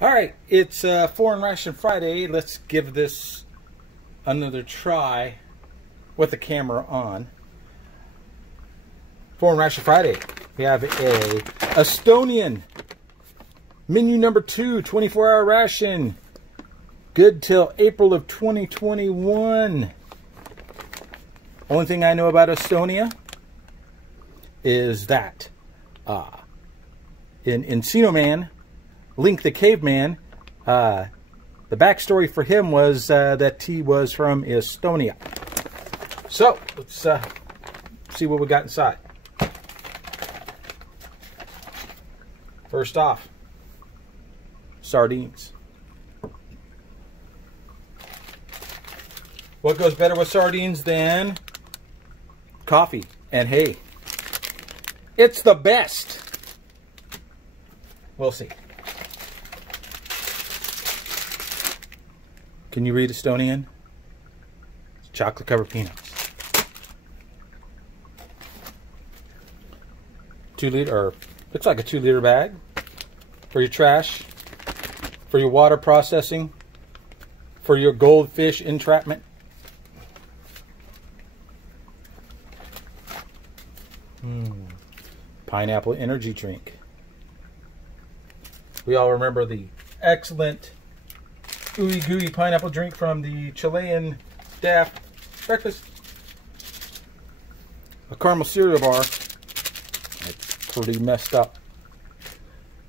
All right, it's Foreign Ration Friday. Let's give this another try with the camera on. Foreign Ration Friday. We have a Estonian menu number 2, 24-hour ration. Good till April of 2021. Only thing I know about Estonia is that in Encino Man, Link the Caveman, the backstory for him was that he was from Estonia. So, let's see what we got inside. First off, sardines. What goes better with sardines than coffee and hay? It's the best. We'll see. Can you read Estonian? It's chocolate covered peanuts. 2 liter, or looks like a 2 liter bag for your trash, for your water processing, for your goldfish entrapment. Pineapple energy drink. We all remember the excellent ooey gooey pineapple drink from the Chilean Daft breakfast. A caramel cereal bar. It's pretty messed up,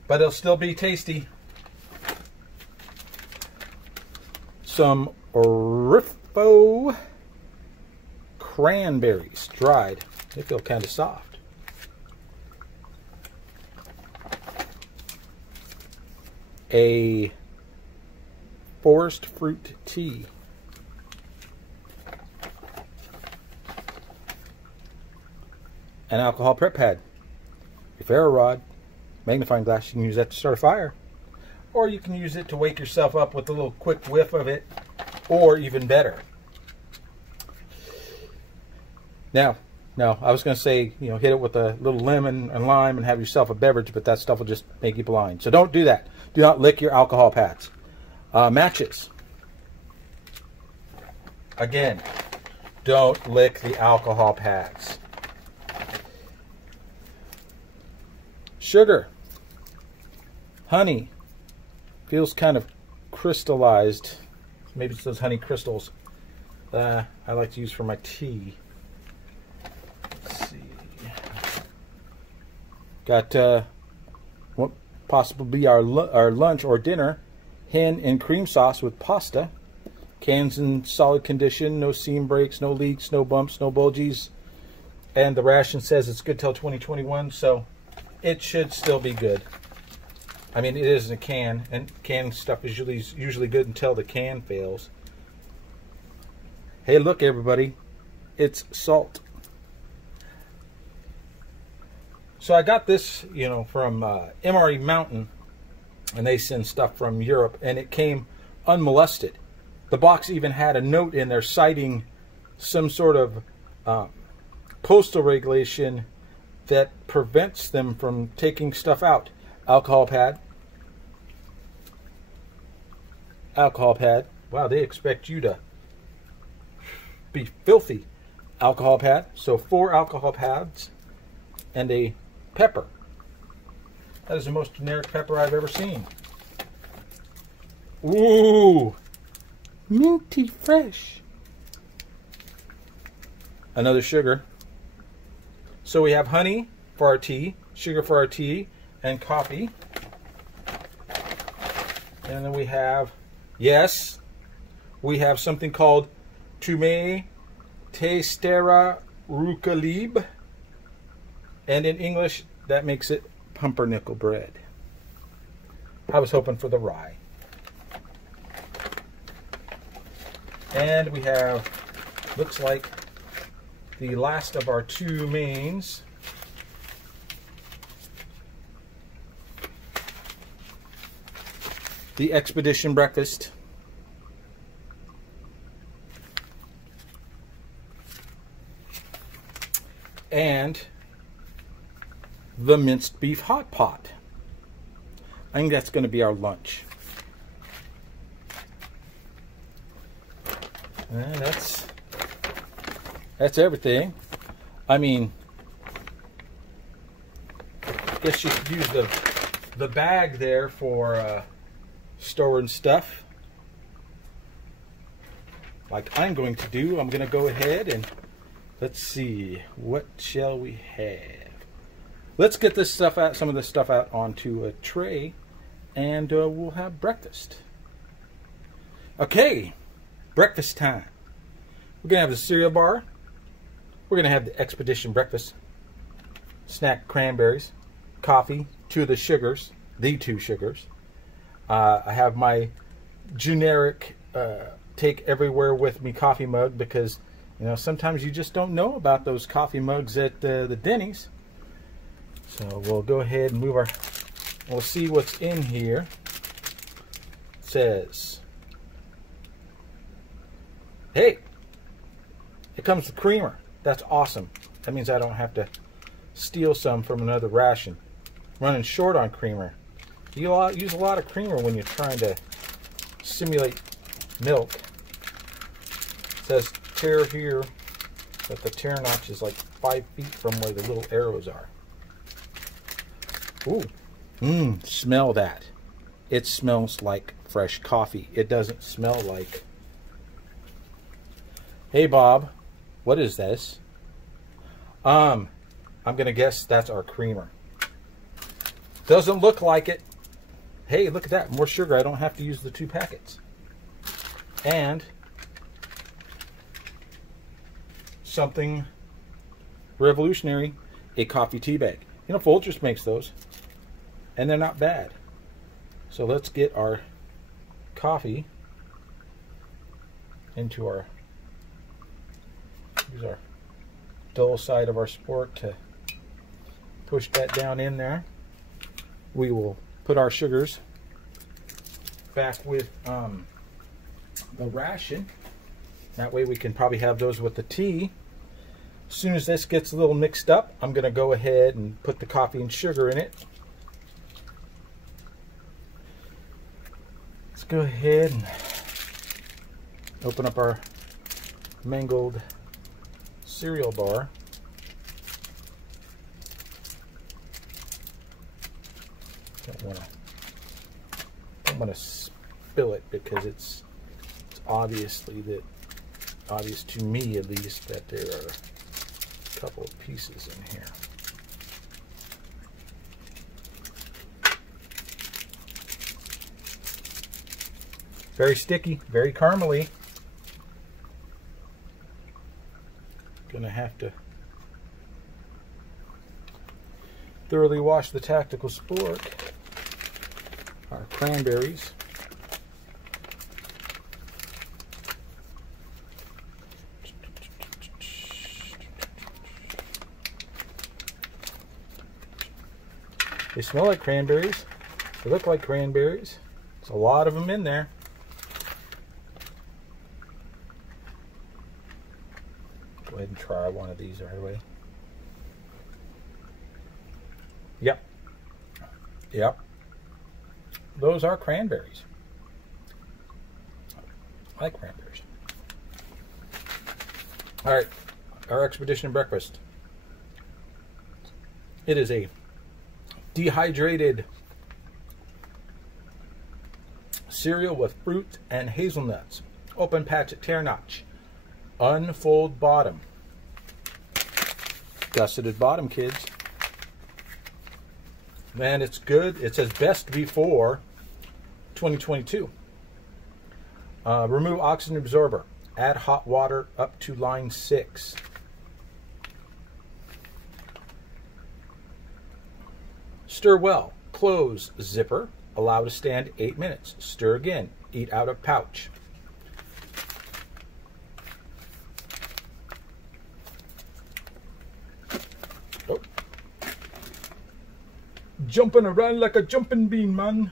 but it'll still be tasty. Some Orifo cranberries, dried. They feel kind of soft. A forest fruit tea. An alcohol prep pad. Your ferro rod, magnifying glass, you can use that to start a fire. Or you can use it to wake yourself up with a little quick whiff of it. Or even better. Now, I was going to say, hit it with a little lemon and lime and have yourself a beverage, but that stuff will just make you blind. So don't do that. Do not lick your alcohol pads. Matches. Again, don't lick the alcohol pads. Sugar. Honey. Feels kind of crystallized. Maybe it's those honey crystals I like to use for my tea. Let's see. Got what possibly our lunch or dinner. Hen and cream sauce with pasta. Cans in solid condition. No seam breaks, no leaks, no bumps, no bulges. And the ration says it's good till 2021, so it should still be good. I mean, it is in a can, and canned stuff is usually good until the can fails. Hey, look, everybody. It's salt. So I got this, from MREMountain, and they send stuff from Europe, and it came unmolested. The box even had a note in there citing some sort of postal regulation that prevents them from taking stuff out. Alcohol pad. Alcohol pad. Wow, they expect you to be filthy. Alcohol pad. So 4 alcohol pads and a pepper. That is the most generic pepper I've ever seen. Ooh! Minty fresh. Another sugar. So we have honey for our tea, sugar for our tea, and coffee. And then we have, yes, we have something called Tume Testera Rukalib. And in English, that makes it pumpernickel bread. I was hoping for the rye. And we have, looks like, the last of our 2 mains. The Expedition Breakfast. And the minced beef hot pot. I think that's going to be our lunch. That's everything. I mean, I guess you could use the bag there for storing stuff. Like I'm going to do. I'm going to go ahead and let's see, what shall we have? Let's get this stuff out, some of this stuff out onto a tray, and we'll have breakfast. Okay, breakfast time. We're going to have the cereal bar. We're going to have the Expedition breakfast. Snack cranberries, coffee, the two sugars. I have my generic take everywhere with me coffee mug because, you know, sometimes you just don't know about those coffee mugs at the Denny's. So we'll go ahead and we'll see what's in here. It says, hey, it comes with creamer. That's awesome. That means I don't have to steal some from another ration. Running short on creamer. You use a lot of creamer when you're trying to simulate milk. It says tear here, but the tear notch is like 5 feet from where the little arrows are. Ooh, smell that. It smells like fresh coffee. It doesn't smell like... Hey Bob, what is this? I'm gonna guess that's our creamer. Doesn't look like it. Hey, look at that, more sugar. I don't have to use the 2 packets. And something revolutionary, a coffee tea bag. You know, Folgers makes those, and they're not bad. So let's get our coffee into use our dull side of our sport to push that down in there. We will put our sugars back with the ration. That way we can probably have those with the tea. As soon as this gets a little mixed up, I'm going to go ahead and put the coffee and sugar in it. Let's go ahead and open up our mangled cereal bar. Don't want to spill it because it's obvious to me at least, that there are a couple of pieces in here. Very sticky, very caramely. Gonna have to thoroughly wash the tactical sport. Our cranberries. They smell like cranberries. They look like cranberries. There's a lot of them in there. Go ahead and try one of these right away. Yep. Yep. Those are cranberries. I like cranberries. All right, our Expedition breakfast. It is a dehydrated cereal with fruit and hazelnuts. Open patch at tear notch. Unfold bottom. Gusseted bottom, kids. Man, it's good. It says best before 2022. Remove oxygen absorber. Add hot water up to line 6. Stir well. Close zipper. Allow to stand 8 minutes. Stir again. Eat out of pouch. Oh. Jumping around like a jumping bean, man.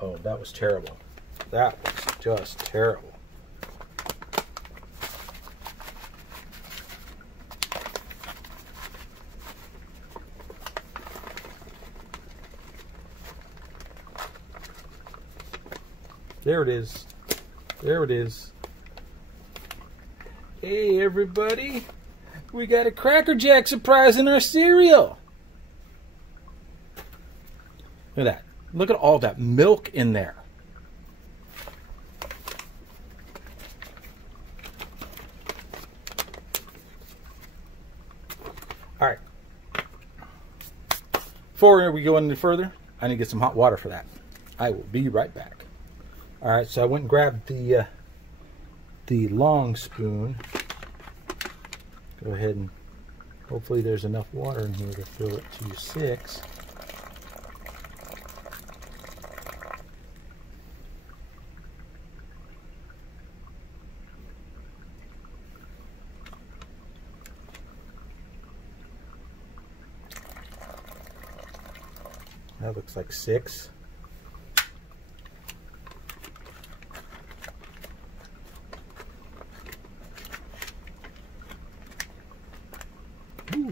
Oh, that was terrible. That was just terrible. There it is. There it is. Hey everybody, we got a Cracker Jack surprise in our cereal. Look at that. Look at all that milk in there. All right. Before we go any further, I need to get some hot water for that. I will be right back. All right, so I went and grabbed the long spoon. Go ahead and hopefully there's enough water in here to fill it to 6. That looks like 6. Ooh.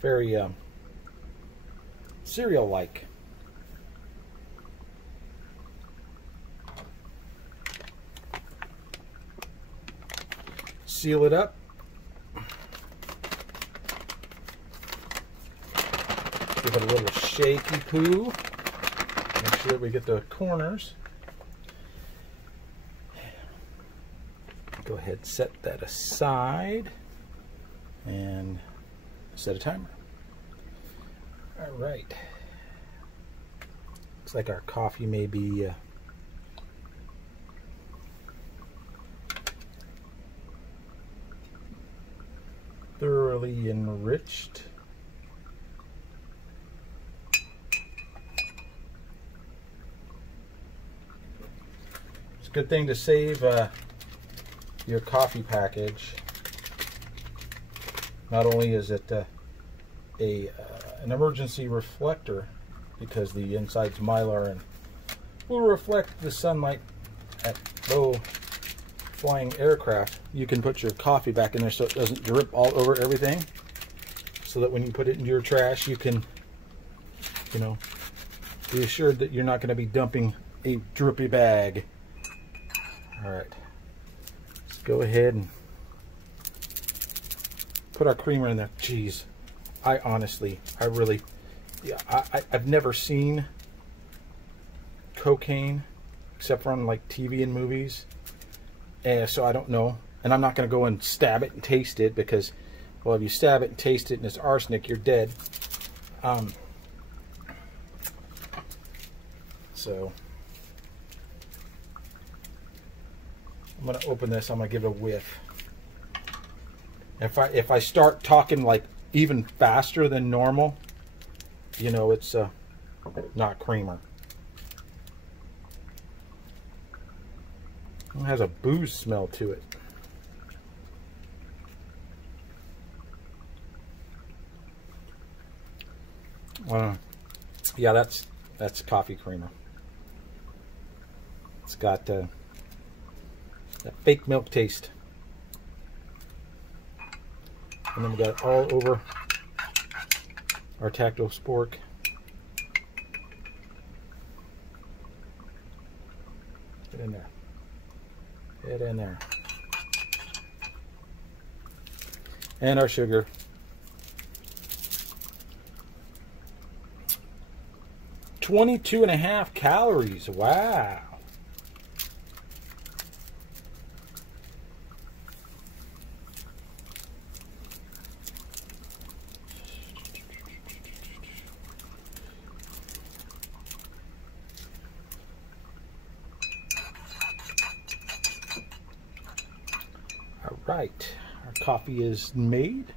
Very cereal-like. Seal it up. Give it a little shaky poo. Make sure that we get the corners. Go ahead and set that aside and set a timer. All right. Looks like our coffee may be thoroughly enriched. It's a good thing to save your coffee package. Not only is it an emergency reflector, because the inside's mylar and will reflect the sunlight at low flying aircraft, you can put your coffee back in there so it doesn't drip all over everything, so that when you put it into your trash you can, you know, be assured that you're not going to be dumping a drippy bag. Alright, let's go ahead and put our creamer in there. Jeez, I've never seen cocaine except for on like TV and movies, and so I don't know, and I'm not going to go and stab it and taste it, because, well, if you stab it and taste it and it's arsenic, you're dead. So I'm going to open this. I'm going to give it a whiff. If I start talking like even faster than normal, you know it's not creamer. It has a booze smell to it. Yeah, that's coffee creamer. It's got that fake milk taste. And then we got it all over our tactile spork. Get in there. Get in there. And our sugar. $22.5 calories. Wow. Right, our coffee is made.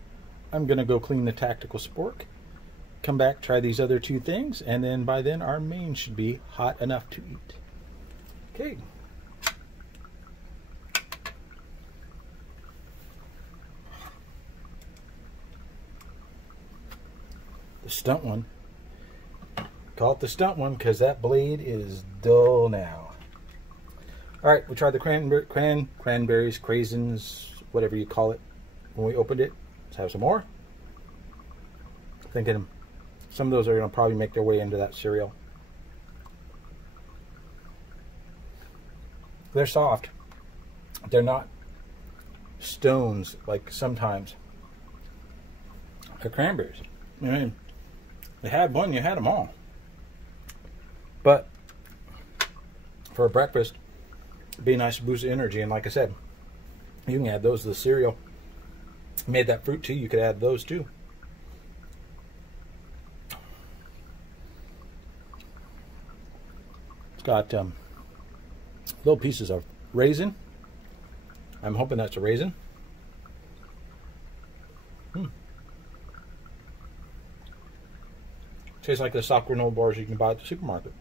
I'm gonna go clean the tactical spork, come back, try these other 2 things, and then by then our main should be hot enough to eat. Okay. The stunt one. Call it the stunt one because that blade is dull now. Alright, we tried the cranberries, craisins, whatever you call it, when we opened it. Let's have some more. Thinking some of those are going to probably make their way into that cereal. They're soft. They're not stones like sometimes the cranberries. I mean, you had one, you had them all. But for a breakfast, it'd be a nice boost of energy. And like I said, you can add those to the cereal. Made that fruit tea, you could add those too. It's got little pieces of raisin. I'm hoping that's a raisin. Tastes like the soft granola bars you can buy at the supermarket.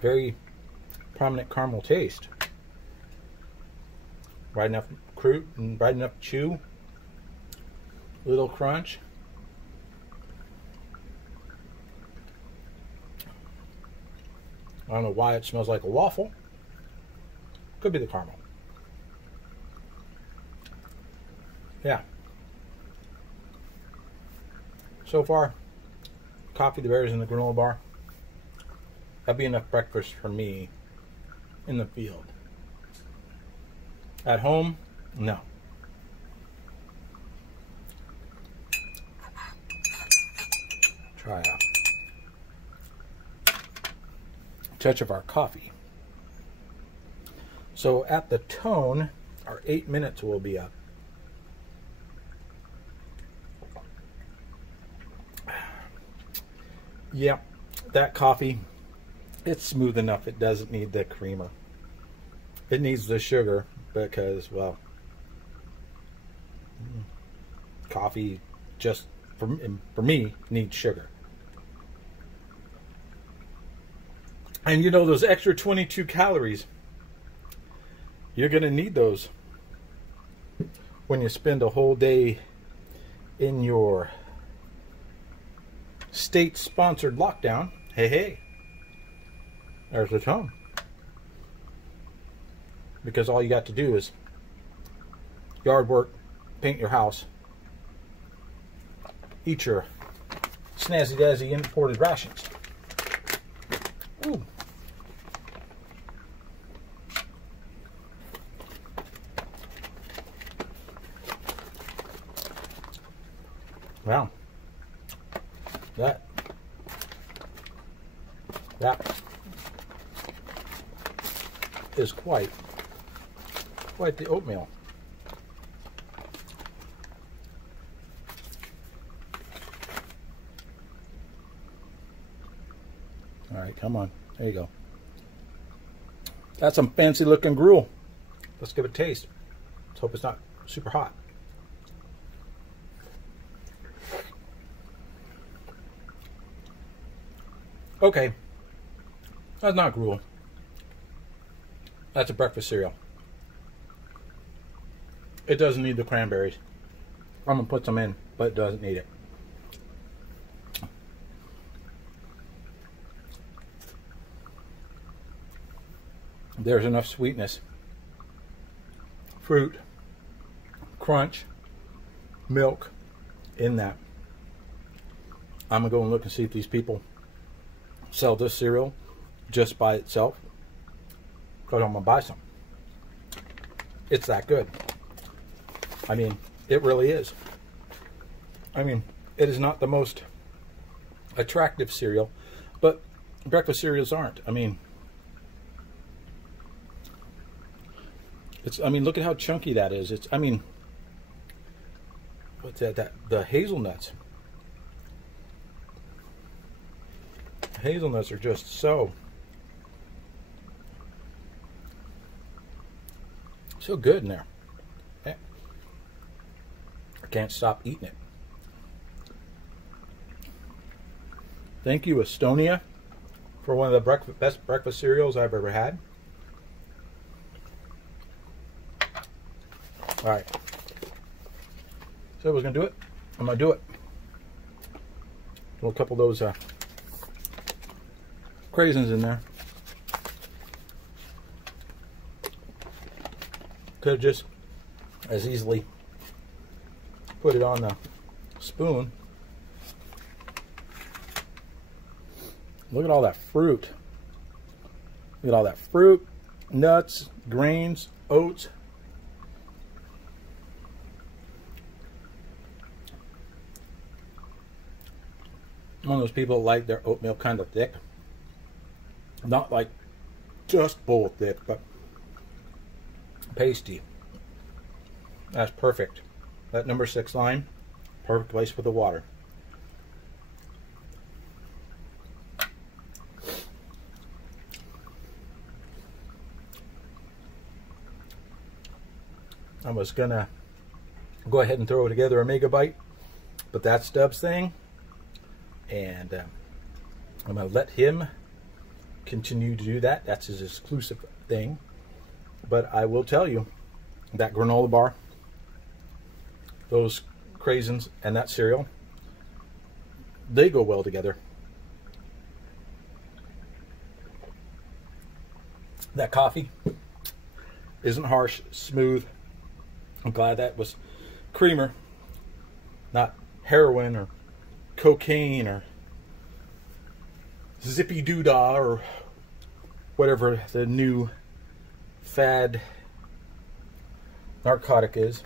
Very prominent caramel taste. Right enough crude and right enough chew. Little crunch. I don't know why it smells like a waffle. Could be the caramel. Yeah. So far, coffee, the berries, and the granola bar. That'd be enough breakfast for me in the field. At home, no. Try a touch of our coffee. So at the tone, our 8 minutes will be up. Yeah, that coffee, it's smooth enough. It doesn't need the creamer. It needs the sugar because, well, coffee just, for me, needs sugar. And you know, those extra 22 calories, you're going to need those when you spend a whole day in your state-sponsored lockdown. Hey, hey. There's the tone. Because all you got to do is yard work, paint your house, eat your snazzy-dazzy imported rations. Ooh. Wow. That is quite the oatmeal. All right, come on. There you go. That's some fancy looking gruel. Let's give it a taste. Let's hope it's not super hot. Okay, that's not gruel. That's a breakfast cereal. It doesn't need the cranberries. I'm going to put some in, but it doesn't need it. There's enough sweetness, fruit, crunch, milk in that. I'm going to go and look and see if these people sell this cereal just by itself, because I'm going to buy some. It's that good. I mean, it really is. I mean, it is not the most attractive cereal, but breakfast cereals aren't. I mean, look at how chunky that is. It's, I mean, what's that? The hazelnuts. Hazelnuts are just so good in there. I can't stop eating it. Thank you, Estonia, for one of the best breakfast cereals I've ever had. All right. So I was going to do it. I'm going to do it. Throw a couple of those craisins in there. Could have just as easily put it on the spoon. Look at all that fruit. Look at all that fruit, nuts, grains, oats. I'm one of those people that like their oatmeal kind of thick. Not like just bowl thick, but pasty. That's perfect. That number 6 line, perfect place for the water. I was gonna go ahead and throw together a mega bite, but that's Dub's thing, and I'm gonna let him continue to do that. That's his exclusive thing. But I will tell you that granola bar, those craisins, and that cereal, they go well together. That coffee isn't harsh, smooth. I'm glad that was creamer, not heroin or cocaine or zippy doodah or whatever the new fad narcotic is.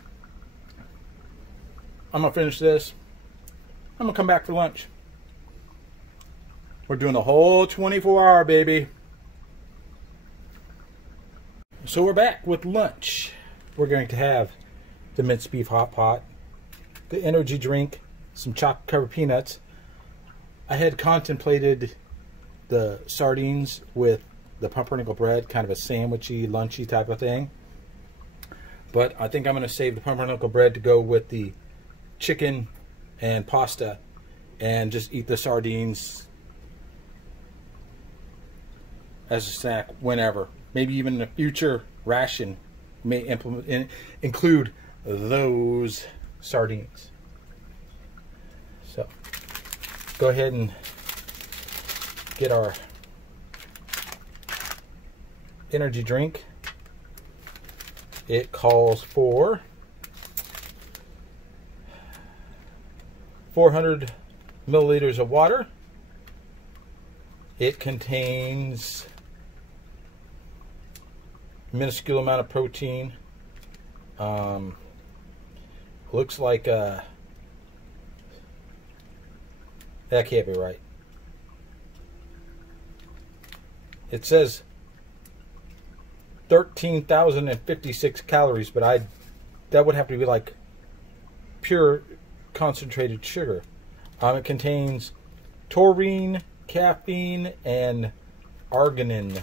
I'm gonna finish this. I'm gonna come back for lunch. We're doing the whole 24-hour, baby. So we're back with lunch. We're going to have the minced beef hot pot, the energy drink, some chocolate covered peanuts. I had contemplated the sardines with the pumpernickel bread, kind of a sandwichy, lunchy type of thing. But I think I'm going to save the pumpernickel bread to go with the chicken and pasta and just eat the sardines as a snack whenever. Maybe even in a future ration may include those sardines. So go ahead and get our energy drink. It calls for 400 milliliters of water. It contains a minuscule amount of protein. Looks like that can't be right. It says 13,056 calories, but that would have to be like pure concentrated sugar. It contains taurine, caffeine, and arginine.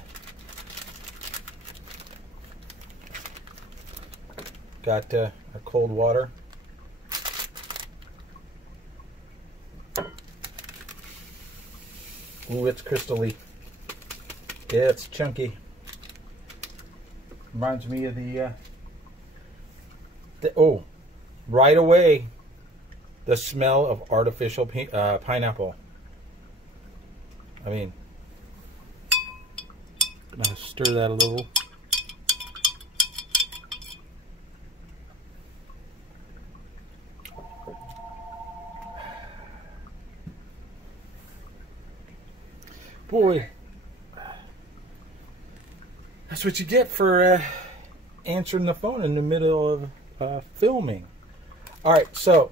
Got our cold water. Ooh, it's crystally. Yeah, it's chunky. Reminds me of the oh, right away, the smell of artificial pineapple. I mean, gonna stir that a little. Boy, that's what you get for answering the phone in the middle of filming. Alright, so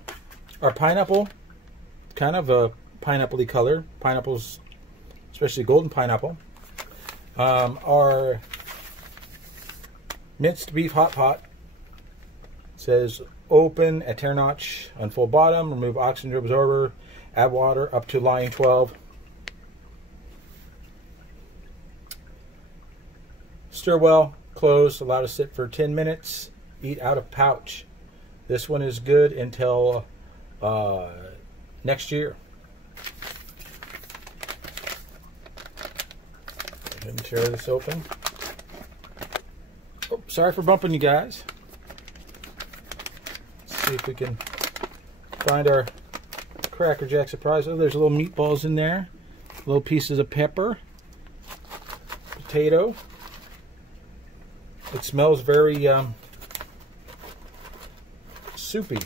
our pineapple, kind of a pineapple-y color. Pineapples, especially golden pineapple. Our minced beef hot pot says open at tare notch on full bottom, remove oxygen absorber, add water up to line 12. Stir well, close, allow to sit for 10 minutes, eat out of pouch. This one is good until next year. Go ahead and tear this open. Oh, sorry for bumping you guys. Let's see if we can find our Cracker Jack surprise. Oh, there's little meatballs in there, little pieces of pepper, potato. It smells very soupy.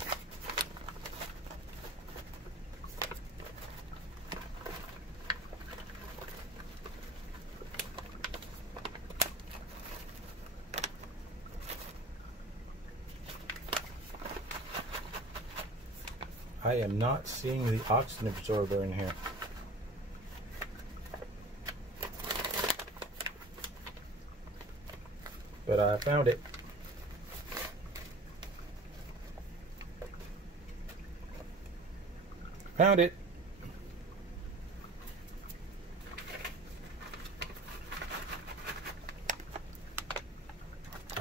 I am not seeing the oxygen absorber in here. But I found it. Found it.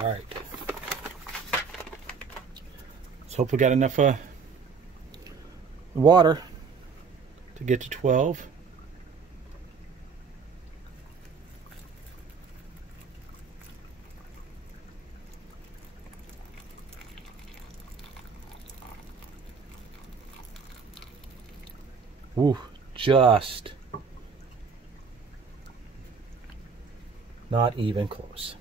All right. Let's hope we got enough water to get to 12. Ooh, just not even close.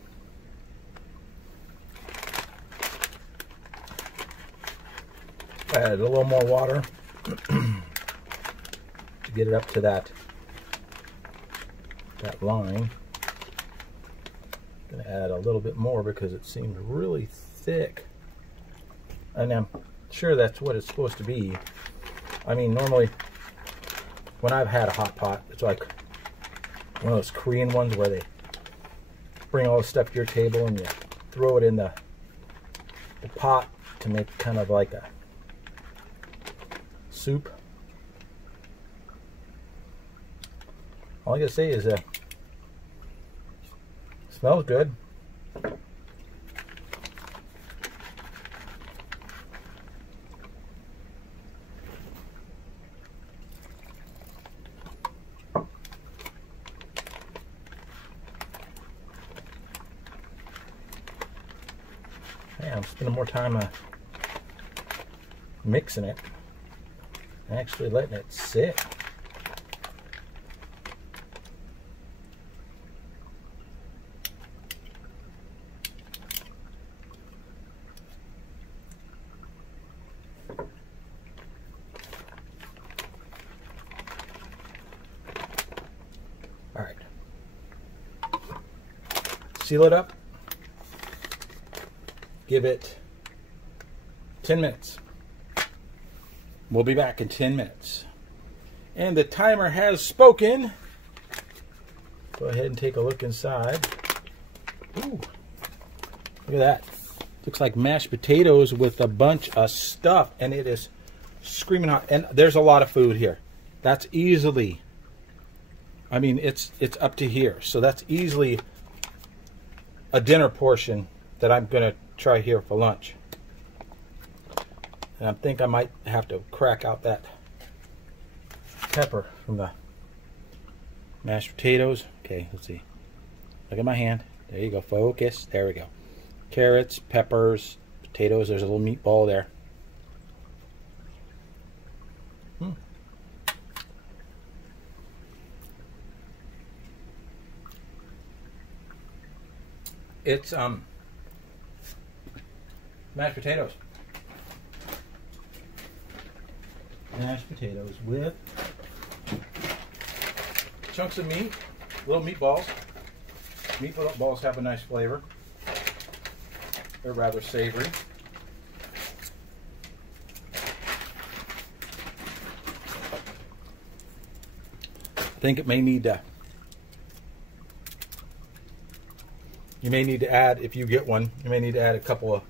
Add a little more water to get it up to that line. Gonna add a little bit more because it seems really thick, and I'm sure that's what it's supposed to be. I mean, normally when I've had a hot pot, it's like one of those Korean ones where they bring all the stuff to your table and you throw it in the pot to make kind of like a soup. All I gotta say is smells good. I'm spending more time mixing it, actually letting it sit. All right, seal it up. Give it 10 minutes. We'll be back in 10 minutes. And the timer has spoken. Go ahead and take a look inside. Ooh, look at that. Looks like mashed potatoes with a bunch of stuff, and it is screaming hot. And there's a lot of food here. That's easily, I mean, it's up to here. So that's easily a dinner portion that I'm going to try here for lunch. And I think I might have to crack out that pepper from the mashed potatoes. Okay, let's see. Look at my hand. There you go. Focus. There we go. Carrots, peppers, potatoes. There's a little meatball there. It's mashed potatoes. Mashed potatoes with chunks of meat, little meatballs. Meatballs have a nice flavor. They're rather savory. I think it may need to, you may need to add, if you get one, you may need to add a couple of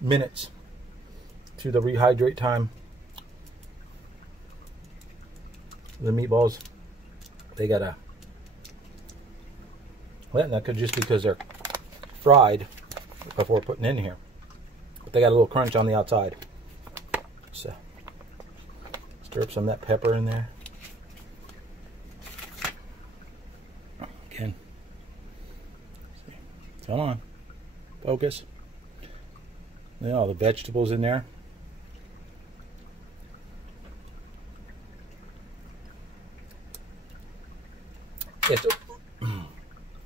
minutes to the rehydrate time. The meatballs, they gotta, well, that could just because they're fried before putting in here, but they got a little crunch on the outside. So stir up some of that pepper in there. Again, come on, focus. Yeah, all the vegetables in there.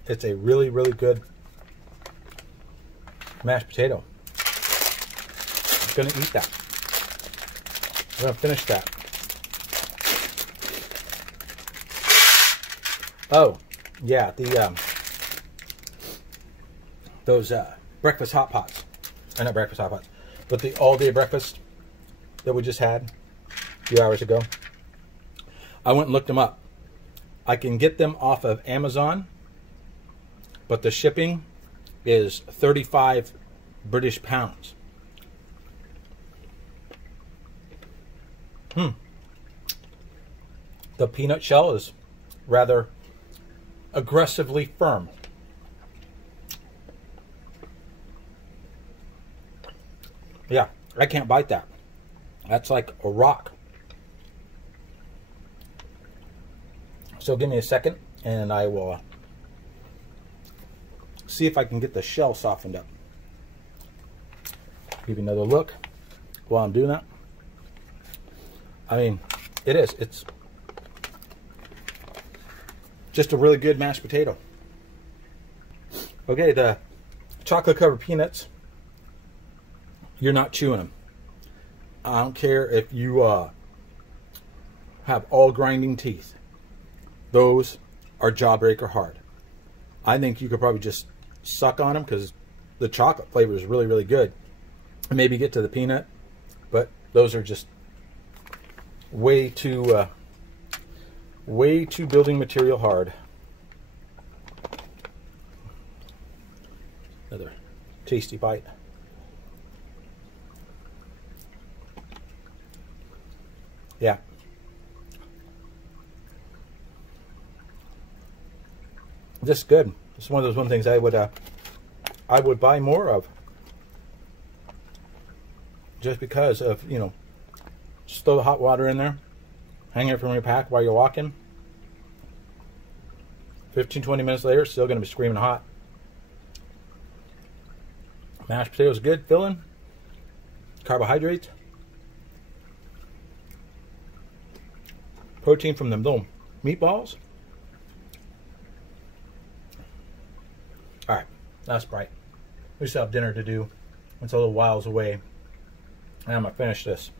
It's a really, really good mashed potato. I'm gonna eat that. I'm gonna finish that. Oh, yeah, those breakfast hot pots. not breakfast hot pots, but the all-day breakfast that we just had a few hours ago. I went and looked them up. I can get them off of Amazon, but the shipping is 35 British pounds. The peanut shell is rather aggressively firm. Yeah, I can't bite that. That's like a rock. So give me a second and I will see if I can get the shell softened up. Give you another look while I'm doing that. I mean, it's just a really good mashed potato. Okay, the chocolate covered peanuts, you're not chewing them. I don't care if you have all grinding teeth. Those are jawbreaker hard. I think you could probably just suck on them because the chocolate flavor is really, really good. And maybe get to the peanut, but those are just way too building material hard. Another tasty bite. Yeah. This is good. This is one of those things I would buy more of. Just because of, you know, just throw the hot water in there, hang it from your pack while you're walking. 15-20 minutes later, it's still going to be screaming hot. Mashed potatoes good, filling. Carbohydrates. Protein from them little meatballs. Alright, that's bright. We still have dinner to do. It's a little whiles away. And I'm going to finish this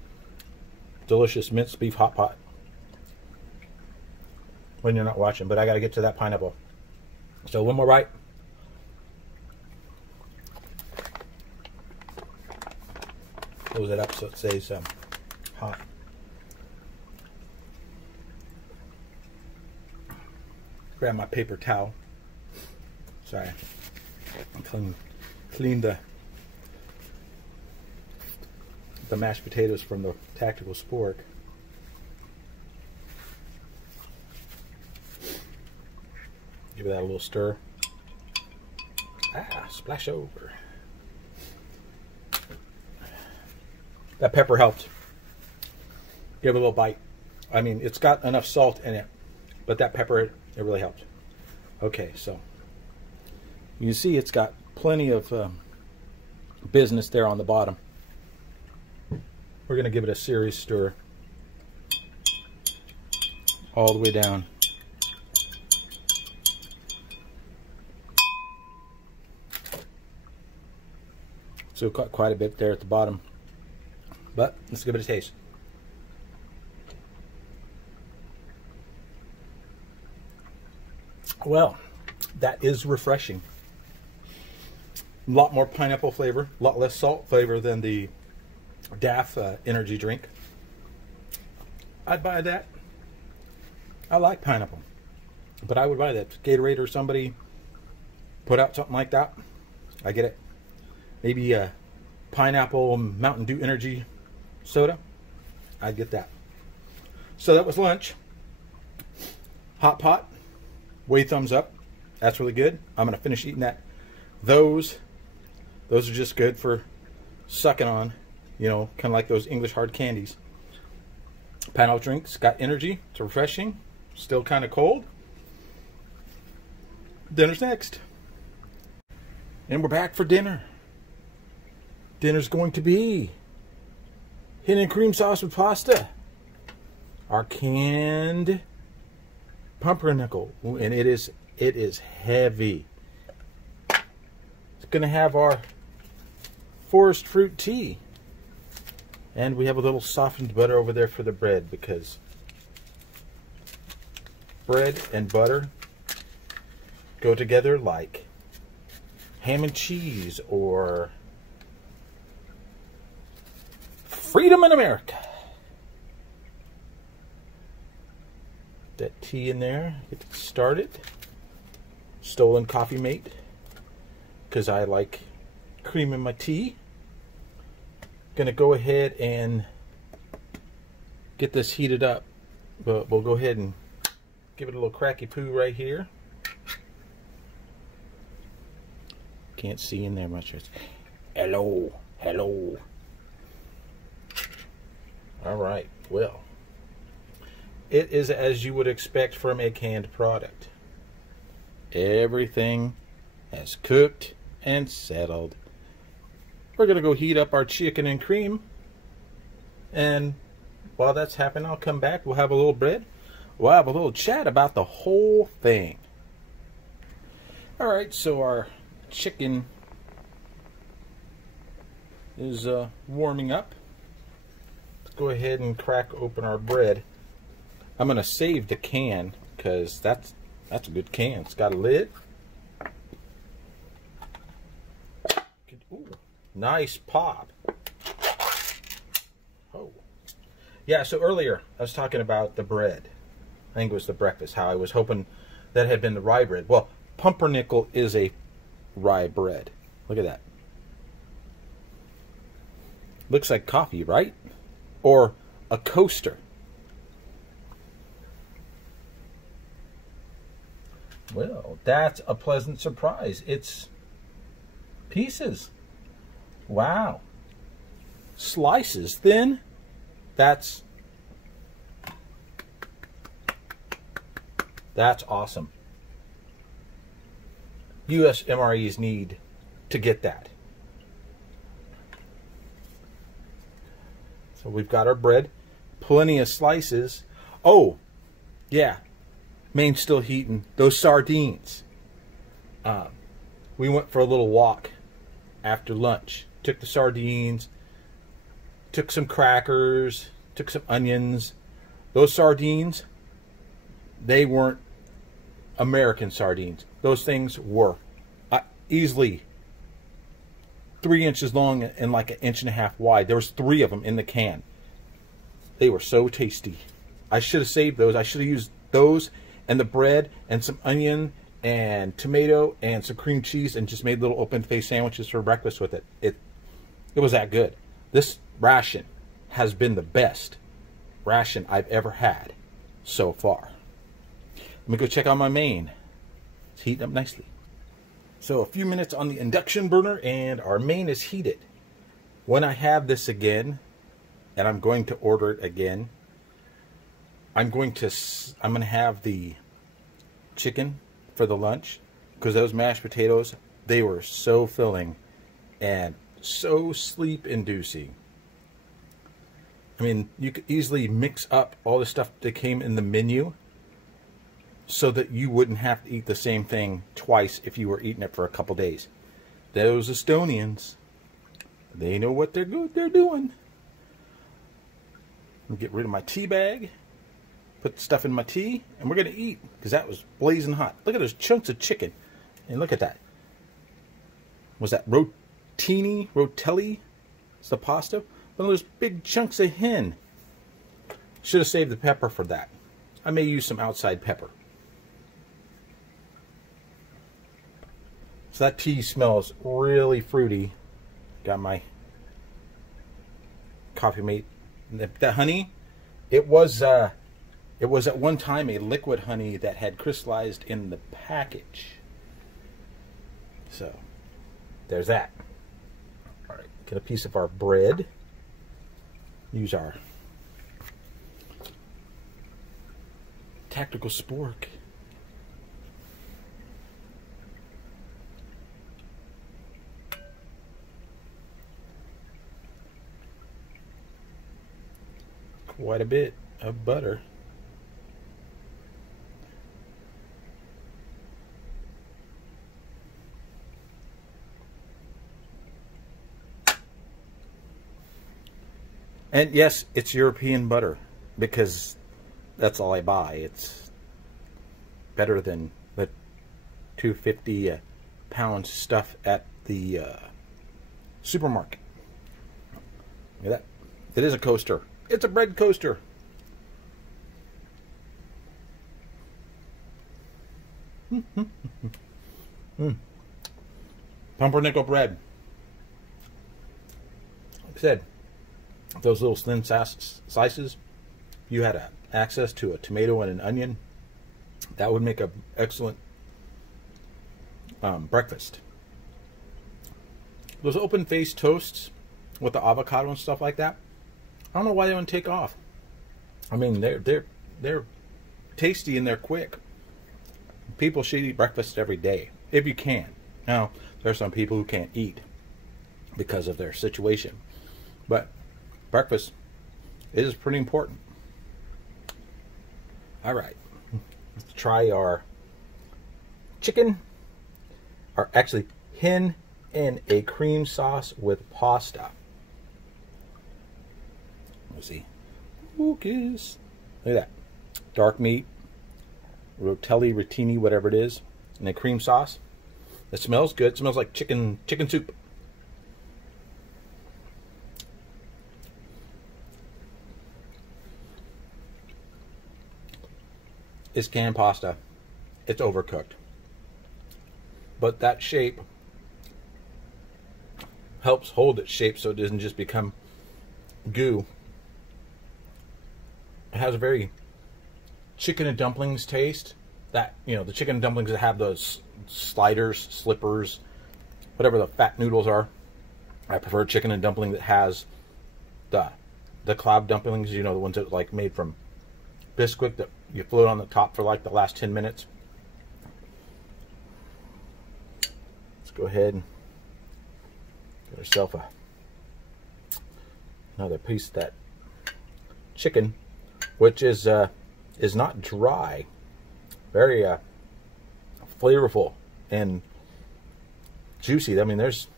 delicious minced beef hot pot when you're not watching. But I got to get to that pineapple. So one more bite. Close it up so it stays hot. Grab my paper towel. Sorry. Clean the mashed potatoes from the tactical spork. Give that a little stir. Splash over. That pepper helped. Give it a little bite. I mean, it's got enough salt in it, but that pepper, it really helped. Okay, so you see it's got plenty of business there on the bottom. We're going to give it a serious stir all the way down. So quite a bit there at the bottom. But let's give it a taste. Well, that is refreshing. A lot more pineapple flavor, a lot less salt flavor than the DAF energy drink. I'd buy that. I like pineapple, but I would buy that. Gatorade or somebody put out something like that, I get it. Maybe a pineapple Mountain Dew energy soda, I'd get that. So that was lunch. Hot pot, way thumbs up. That's really good. I'm going to finish eating that. Those are just good for sucking on. You know, kind of like those English hard candies. Pineapple drinks, got energy. It's refreshing. Still kind of cold. Dinner's next. And we're back for dinner. Dinner's going to be hen and cream sauce with pasta. Our canned pumpernickel. And it is heavy. It's going to have our forest fruit tea. And we have a little softened butter over there for the bread, because bread and butter go together like ham and cheese or Freedom in America. That tea in there. Get it started. Stolen coffee mate. Because I like cream in my tea. Gonna go ahead and get this heated up. But we'll go ahead and give it a little cracky poo right here. Can't see in there much. Hello, hello. All right, well, it is as you would expect from a canned product. Everything has cooked and settled. We're gonna go heat up our chicken and cream, and while that's happening, I'll come back. We'll have a little bread. We'll have a little chat about the whole thing. All right, so our chicken is warming up. Let's go ahead and crack open our bread. I'm gonna save the can because that's a good can. It's got a lid. Ooh, nice pop. Oh, yeah. So earlier I was talking about the bread. I think it was the breakfast. How I was hoping that had been the rye bread. Well, pumpernickel is a rye bread. Look at that. Looks like coffee, right? Or a coaster. Well, that's a pleasant surprise. It's pieces. Wow. Slices thin. That's awesome. US MREs need to get that. So we've got our bread, plenty of slices. Oh, yeah, Maine's still heating. Those sardines. We went for a little walk after lunch. Took the sardines, took some crackers, took some onions. Those sardines, they weren't American sardines. Those things were easily 3 inches long and like 1.5 inches wide. There was 3 of them in the can. They were so tasty. I should have saved those. I should have used those and the bread and some onion and tomato and some cream cheese and just made little open-faced sandwiches for breakfast with it. It was that good. This ration has been the best ration I've ever had so far. Let me go check on my main. It's heating up nicely. So a few minutes on the induction burner and our main is heated. When I have this again, and I'm going to order it again, I'm going to have the chicken for the lunch, because those mashed potatoes, they were so filling and so sleep inducing. I mean, you could easily mix up all the stuff that came in the menu so that you wouldn't have to eat the same thing twice if you were eating it for a couple days. Those Estonians, they know what they're doing. Get rid of my tea bag, put the stuff in my tea, and we're going to eat, because that was blazing hot. Look at those chunks of chicken, and look at that. Was that rotelli? It's the pasta. One of those big chunks of hen. Should have saved the pepper for that. I may use some outside pepper. So that tea smells really fruity. Got my coffee mate. The honey, it was at one time a liquid honey that had crystallized in the package. So there's that. All right, get a piece of our bread. Use our tactical spork. Quite a bit of butter. And yes, it's European butter, because that's all I buy. It's better than the $2.50 pound stuff at the supermarket. Look at that. It is a coaster. It's a bread coaster. Pumpernickel bread. Like I said, those little thin slices, if you had access to a tomato and an onion, that would make an excellent breakfast. Those open-faced toasts with the avocado and stuff like that, I don't know why they don't take off. I mean, they're tasty and they're quick. People should eat breakfast every day if you can. Now, there are some people who can't eat because of their situation, but breakfast is pretty important. All right, let's try our chicken, or actually hen in a cream sauce with pasta. Let's see. Focus. Look at that. Dark meat, rotelli, rotini, whatever it is, and a cream sauce. It smells good. It smells like chicken soup. It's canned pasta. It's overcooked. But that shape helps hold its shape so it doesn't just become goo. It has a very chicken and dumplings taste. That, you know, the chicken and dumplings that have those sliders, slippers, whatever the fat noodles are. I prefer chicken and dumpling that has the cloud dumplings, you know, the ones that like made from Bisquick that you float on the top for like the last 10 minutes. Let's go ahead and get ourselves another piece of that chicken, which is not dry, very flavorful and juicy. I mean, there's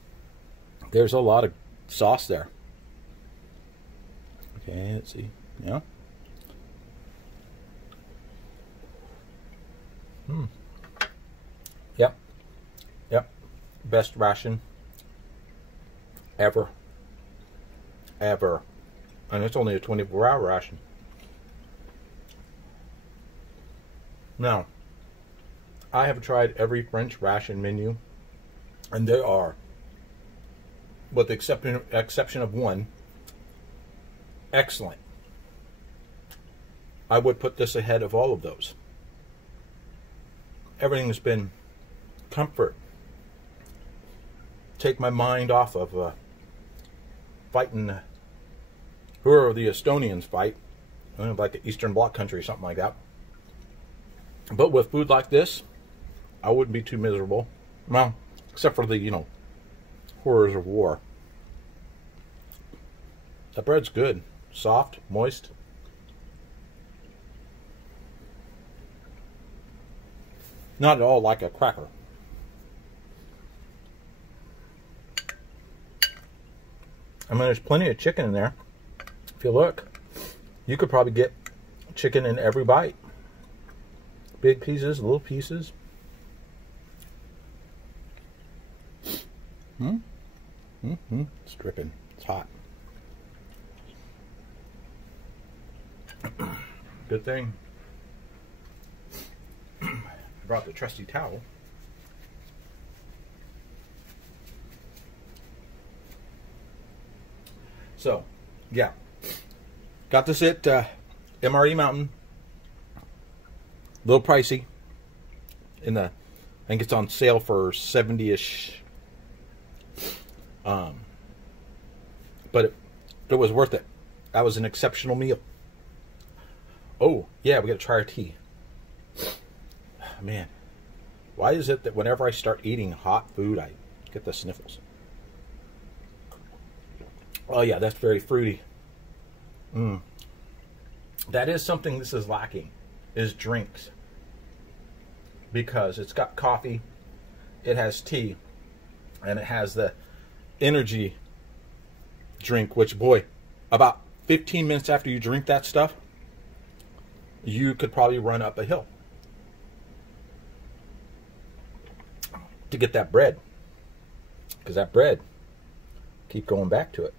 a lot of sauce there. Okay, let's see. Yeah. Yep. Best ration ever. And it's only a 24-hour ration. Now, I have tried every French ration menu, and they are, with the exception of one, excellent. I would put this ahead of all of those. Everything's been comfort. Take my mind off of fighting whoever the Estonians fight, like the Eastern Bloc country or something like that. But with food like this, I wouldn't be too miserable. Well, except for the, you know, horrors of war. The bread's good. Soft, moist. Not at all like a cracker. I mean, there's plenty of chicken in there. If you look, you could probably get chicken in every bite. Big pieces, little pieces. It's dripping. It's hot. Good thing I brought the trusty towel. So, yeah. Got this at MREMountain. A little pricey. I think it's on sale for 70-ish. But it was worth it. That was an exceptional meal. Oh, yeah, we got to try our tea. Man, why is it that whenever I start eating hot food, I get the sniffles? Oh, yeah, that's very fruity. That is something this is lacking, is drinks. Because it's got coffee, it has tea, and it has the energy drink, which, boy, about 15 minutes after you drink that stuff, you could probably run up a hill to get that bread. Because that bread, keep going back to it.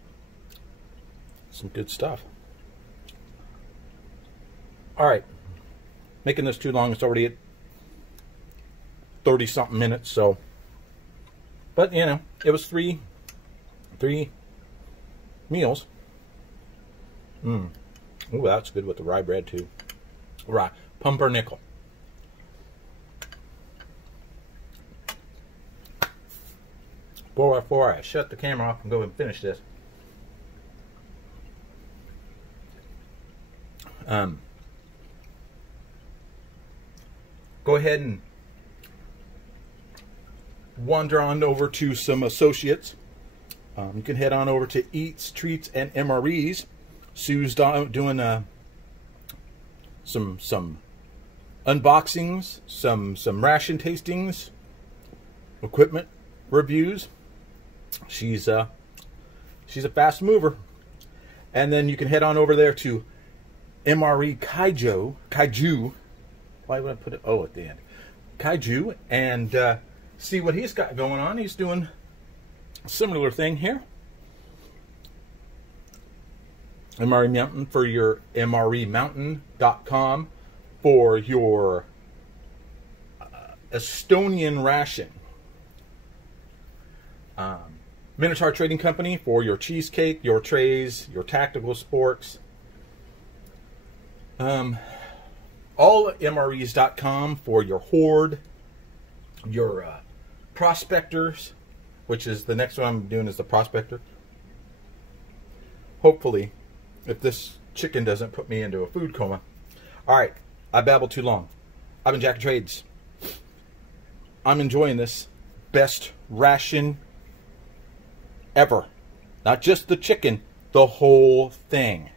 Some good stuff. All right, making this too long. It's already at 30-something minutes. So, but you know, it was three meals. Oh, that's good with the rye bread too. Rye pumpernickel. Before I shut the camera off and go and finish this. Go ahead and wander on over to some associates. You can head on over to EatsTreats&MREs. Sue's doing some unboxings, some ration tastings, equipment reviews. She's a fast mover. And then you can head on over there to MRE Kaiju. Why would I put it O at the end? Kaiju, and see what he's got going on. He's doing a similar thing here. MREMountain for your MREMountain.com for your Estonian ration. Minotaur Trading Company for your cheesecake, your trays, your tactical sporks. AllMREs.com for your hoard, your prospectors, which is the next one I'm doing is the prospector. Hopefully, if this chicken doesn't put me into a food coma. All right, I babbled too long. I've been Jack of Trades. I'm enjoying this best ration ever. Not just the chicken, the whole thing.